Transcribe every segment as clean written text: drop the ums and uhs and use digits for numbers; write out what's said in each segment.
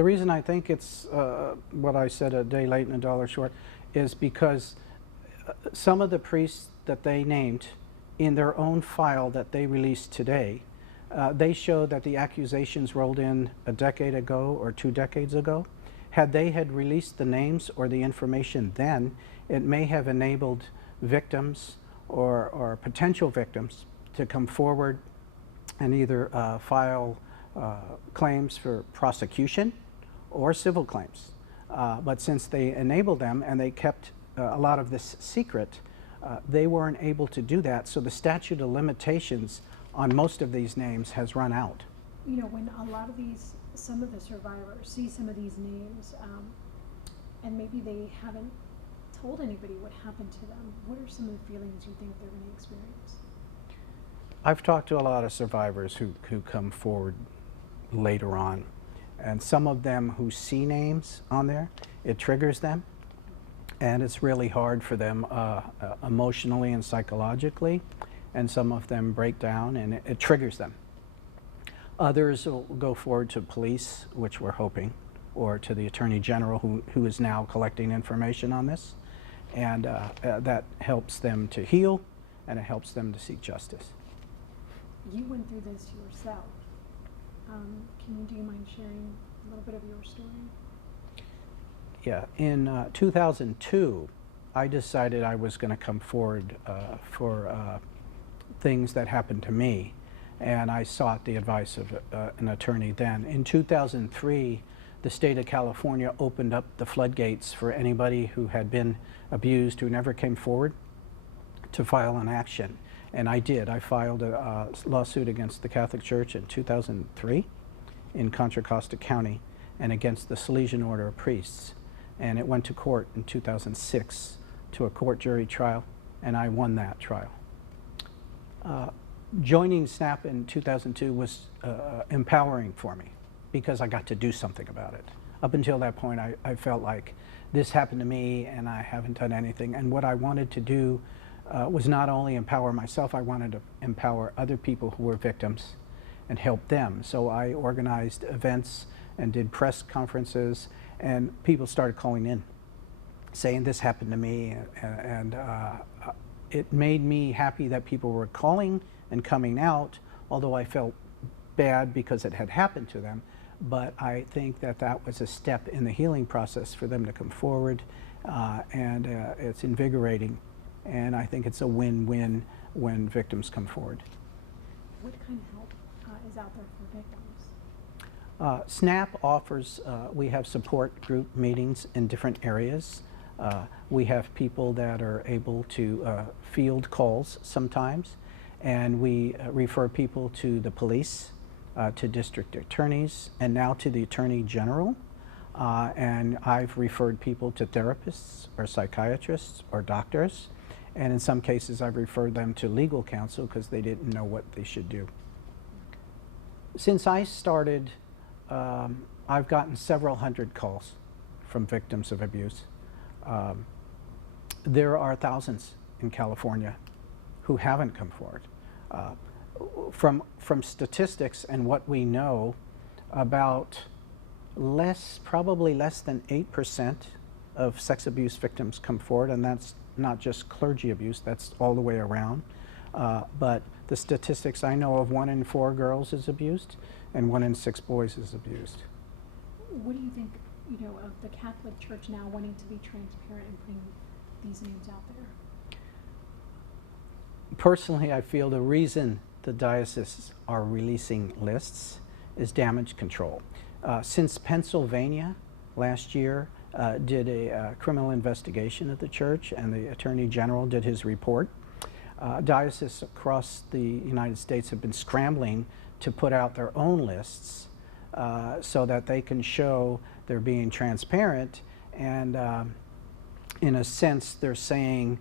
The reason I think it's what I said, a day late and a dollar short, is because some of the priests that they named in their own file that they released today, they show that the accusations rolled in a decade ago or 2 decades ago. Had they had released the names or the information then, it may have enabled victims or potential victims to come forward and either file claims for prosecution or civil claims. But since they enabled them and they kept a lot of this secret, they weren't able to do that, so the statute of limitations on most of these names has run out. You know, when a lot of these, some of the survivors see some of these names, and maybe they haven't told anybody what happened to them, what are some of the feelings you think they're going to experience? I've talked to a lot of survivors who come forward later on, and some of them who see names on there, it triggers them, and it's really hard for them emotionally and psychologically, and some of them break down and it triggers them. Others will go forward to police, which we're hoping, or to the Attorney General who is now collecting information on this, and that helps them to heal and it helps them to seek justice. You went through this yourself. Do you mind sharing a little bit of your story? Yeah, in 2002, I decided I was going to come forward for things that happened to me, and I sought the advice of an attorney then. In 2003, the state of California opened up the floodgates for anybody who had been abused who never came forward to file an action. And I did. I filed a lawsuit against the Catholic Church in 2003 in Contra Costa County and against the Salesian Order of Priests. And it went to court in 2006 to a court jury trial, and I won that trial. Joining SNAP in 2002 was empowering for me because I got to do something about it. Up until that point, I felt like this happened to me and I haven't done anything. And what I wanted to do was not only empower myself, I wanted to empower other people who were victims and help them. So I organized events and did press conferences, and people started calling in saying this happened to me, and it made me happy that people were calling and coming out, although I felt bad because it had happened to them. But I think that that was a step in the healing process for them to come forward, and it's invigorating. And I think it's a win-win when victims come forward. What kind of help is out there for victims? SNAP offers, we have support group meetings in different areas. We have people that are able to field calls sometimes, and we refer people to the police, to district attorneys, and now to the Attorney General. And I've referred people to therapists or psychiatrists or doctors. And in some cases, I've referred them to legal counsel because they didn't know what they should do. Since I started, I've gotten several hundred calls from victims of abuse. There are thousands in California who haven't come forward. From statistics and what we know, about probably less than 8% of sex abuse victims come forward, and that's not just clergy abuse, that's all the way around. But the statistics I know of, 1 in 4 girls is abused and 1 in 6 boys is abused. What do you think, of the Catholic Church now wanting to be transparent and putting these names out there? Personally, I feel the reason the dioceses are releasing lists is damage control. Since Pennsylvania last year did a criminal investigation of the church, and the Attorney General did his report, dioceses across the United States have been scrambling to put out their own lists so that they can show they're being transparent, and in a sense they're saying,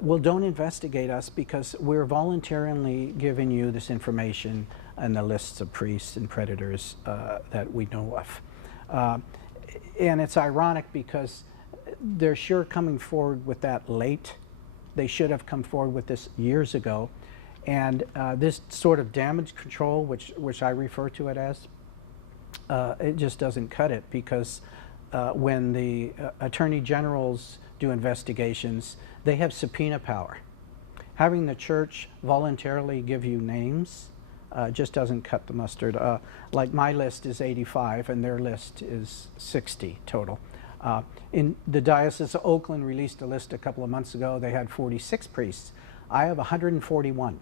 well, don't investigate us because we're voluntarily giving you this information and the lists of priests and predators that we know of. And it's ironic because they're sure coming forward with that late. They should have come forward with this years ago. And this sort of damage control, which I refer to it as, It just doesn't cut it, because when the attorney generals do investigations, they have subpoena power. Having the church voluntarily give you names just doesn't cut the mustard. Like my list is 85 and their list is 60 total. In the Diocese of Oakland released a list a couple of months ago. They had 46 priests. I have 141.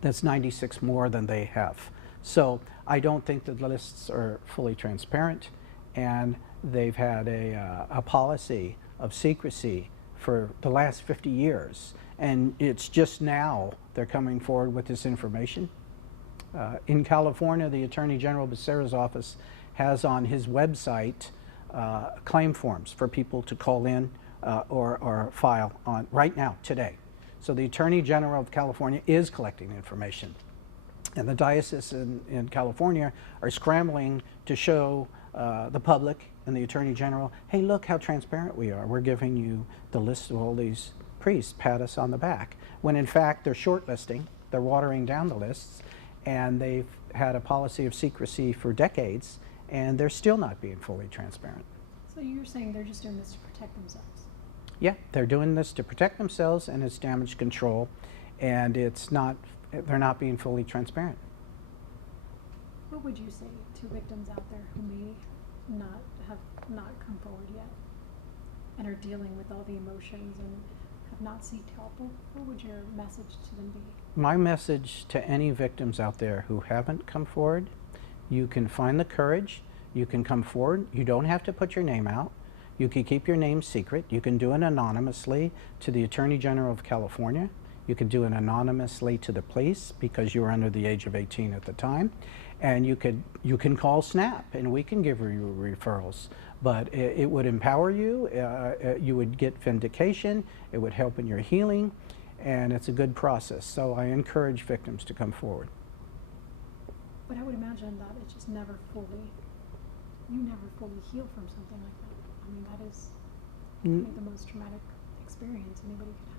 That's 96 more than they have. So I don't think that the lists are fully transparent, and they've had a policy of secrecy for the last 50 years. And it's just now they're coming forward with this information. In California, the Attorney General Becerra's office has on his website claim forms for people to call in or file on right now, today. So the Attorney General of California is collecting information. And the dioceses in California are scrambling to show the public and the Attorney General, hey, look how transparent we are. We're giving you the list of all these priests, pat us on the back. When in fact they're shortlisting, they're watering down the lists, and they've had a policy of secrecy for decades, and they're still not being fully transparent. So you're saying they're just doing this to protect themselves? Yeah, they're doing this to protect themselves, and it's damage control, and they're not being fully transparent. What would you say to victims out there who may not come forward yet and are dealing with all the emotions and have not sought help? What would your message to them be? My message to any victims out there who haven't come forward: you can find the courage, you can come forward, you don't have to put your name out, you can keep your name secret, you can do it anonymously to the Attorney General of California, you can do it anonymously to the police because you were under the age of 18 at the time, and you can call SNAP and we can give you referrals. But it would empower you, you would get vindication, it would help in your healing, and it's a good process. So I encourage victims to come forward. But I would imagine that it's just you never fully heal from something like that. I mean, that is the most traumatic experience anybody could have.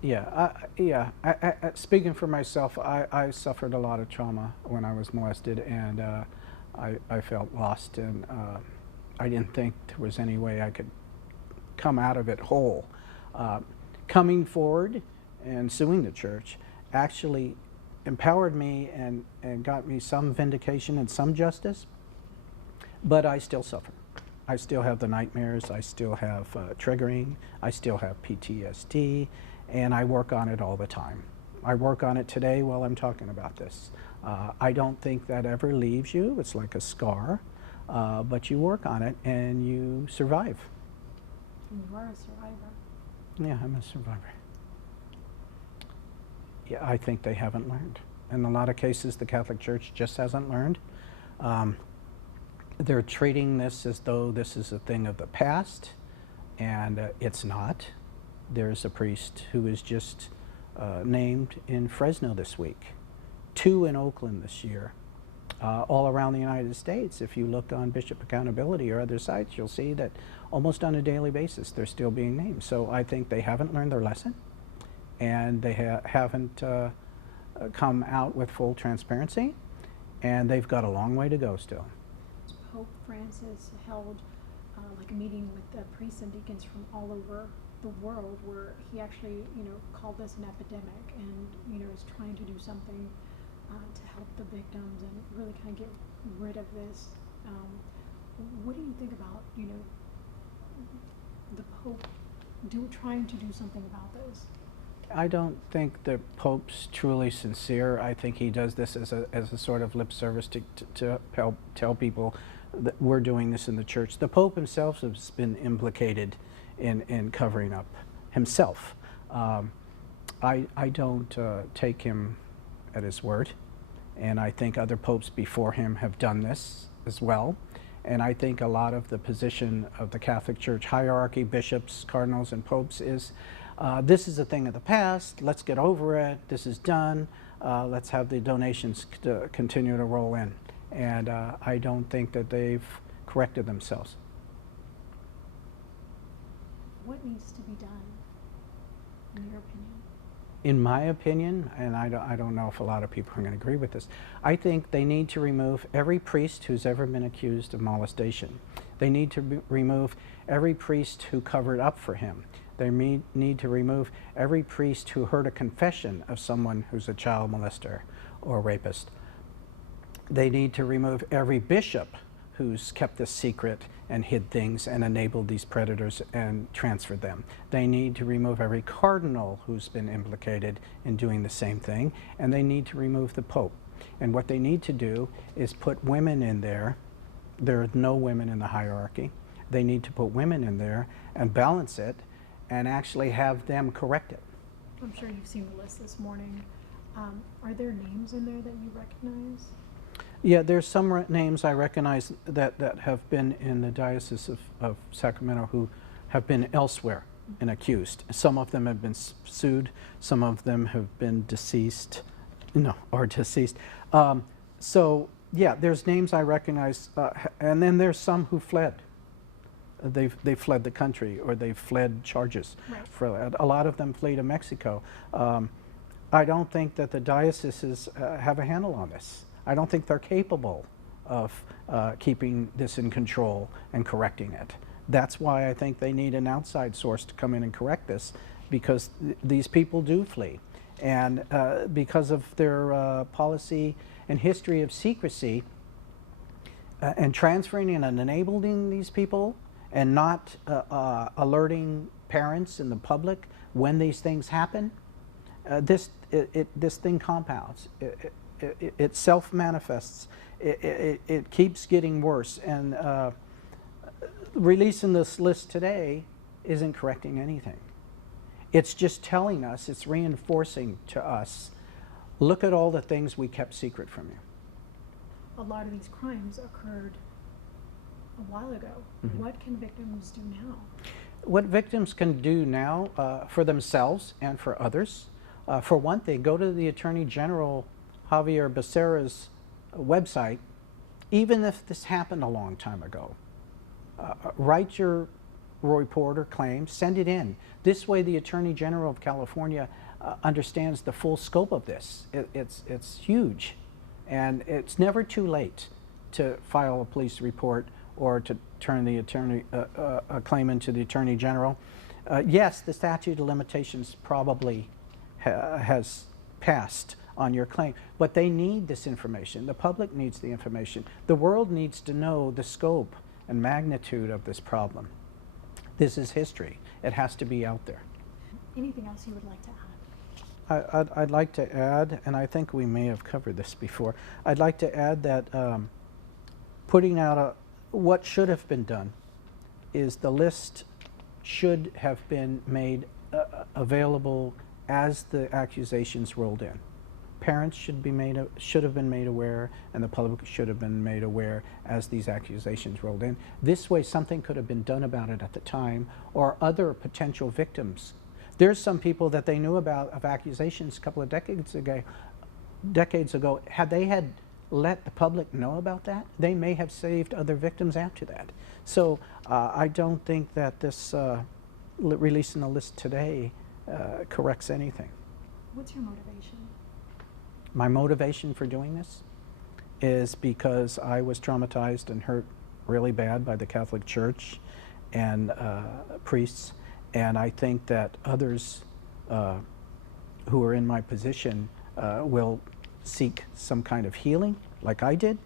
Yeah, speaking for myself, I suffered a lot of trauma when I was molested, and I felt lost, and I didn't think there was any way I could come out of it whole. Coming forward and suing the church actually empowered me and got me some vindication and some justice, but I still suffer. I still have the nightmares, I still have triggering, I still have PTSD, and I work on it all the time. I work on it today while I'm talking about this. I don't think that ever leaves you. It's like a scar, but you work on it and you survive. And you are a survivor. Yeah, I'm a survivor. Yeah, I think they haven't learned. In a lot of cases, the Catholic Church just hasn't learned. They're treating this as though this is a thing of the past, and it's not. There's a priest who is just named in Fresno this week, 2 in Oakland this year, all around the United States. If you look on Bishop Accountability or other sites, you'll see that almost on a daily basis they're still being named. So I think they haven't learned their lesson, and they haven't come out with full transparency, and they've got a long way to go still. Pope Francis held like a meeting with the priests and deacons from all over the world, where he actually, called this an epidemic, and is trying to do something to help the victims and really kind of get rid of this. What do you think about the Pope trying to do something about this? I don't think the Pope's truly sincere. I think he does this as a sort of lip service to help tell people that we're doing this in the church. The Pope himself has been implicated in covering up himself. I don't take him at his word, and I think other popes before him have done this as well. And I think a lot of the position of the Catholic Church hierarchy, bishops, cardinals, and popes is, this is a thing of the past, let's get over it, this is done, let's have the donations continue to roll in. And I don't think that they've corrected themselves. What needs to be done, in your opinion? In my opinion, and I don't know if a lot of people are going to agree with this, I think they need to remove every priest who's ever been accused of molestation. They need to remove every priest who covered up for him. They need to remove every priest who heard a confession of someone who's a child molester or rapist. They need to remove every bishop who's kept this secret and hid things and enabled these predators and transferred them. They need to remove every cardinal who's been implicated in doing the same thing, and they need to remove the Pope. And what they need to do is put women in there. There are no women in the hierarchy. They need to put women in there and balance it and actually have them correct it. I'm sure you've seen the list this morning. Are there names in there that you recognize? Yeah, there's some names I recognize that have been in the Diocese of Sacramento who have been elsewhere and accused. Some of them have been sued. Some of them have been deceased. So yeah, there's names I recognize, and then there's some who fled. They fled the country, or they fled charges. Right. For that. A lot of them flee to Mexico. I don't think that the dioceses have a handle on this. I don't think they're capable of keeping this in control and correcting it. That's why I think they need an outside source to come in and correct this, because these people do flee. And because of their policy and history of secrecy and transferring and enabling these people and not alerting parents and the public when these things happen, this thing compounds. It self-manifests. It keeps getting worse, and releasing this list today isn't correcting anything. It's just telling us, it's reinforcing to us, look at all the things we kept secret from you. A lot of these crimes occurred a while ago. Mm-hmm. What can victims do now? What victims can do now for themselves and for others, for one thing, go to the Attorney General Javier Becerra's website, even if this happened a long time ago. Write your report or claim, send it in. This way the Attorney General of California understands the full scope of this. It's huge, and it's never too late to file a police report or to turn the a claim into the Attorney General. Yes, the statute of limitations probably has passed on your claim, but they need this information. The public needs the information. The world needs to know the scope and magnitude of this problem. This is history. It has to be out there. Anything else you would like to add? I'd like to add, and I think we may have covered this before, I'd like to add that putting out what should have been done is the list should have been made available as the accusations rolled in. Parents should have been made aware, and the public should have been made aware as these accusations rolled in. This way something could have been done about it at the time, or other potential victims. There's some people that they knew about of accusations a couple of decades ago. Had they let the public know about that, they may have saved other victims after that. So I don't think that this releasing the list today corrects anything. What's your motivation? My motivation for doing this is because I was traumatized and hurt really bad by the Catholic Church and priests, and I think that others who are in my position will seek some kind of healing, like I did,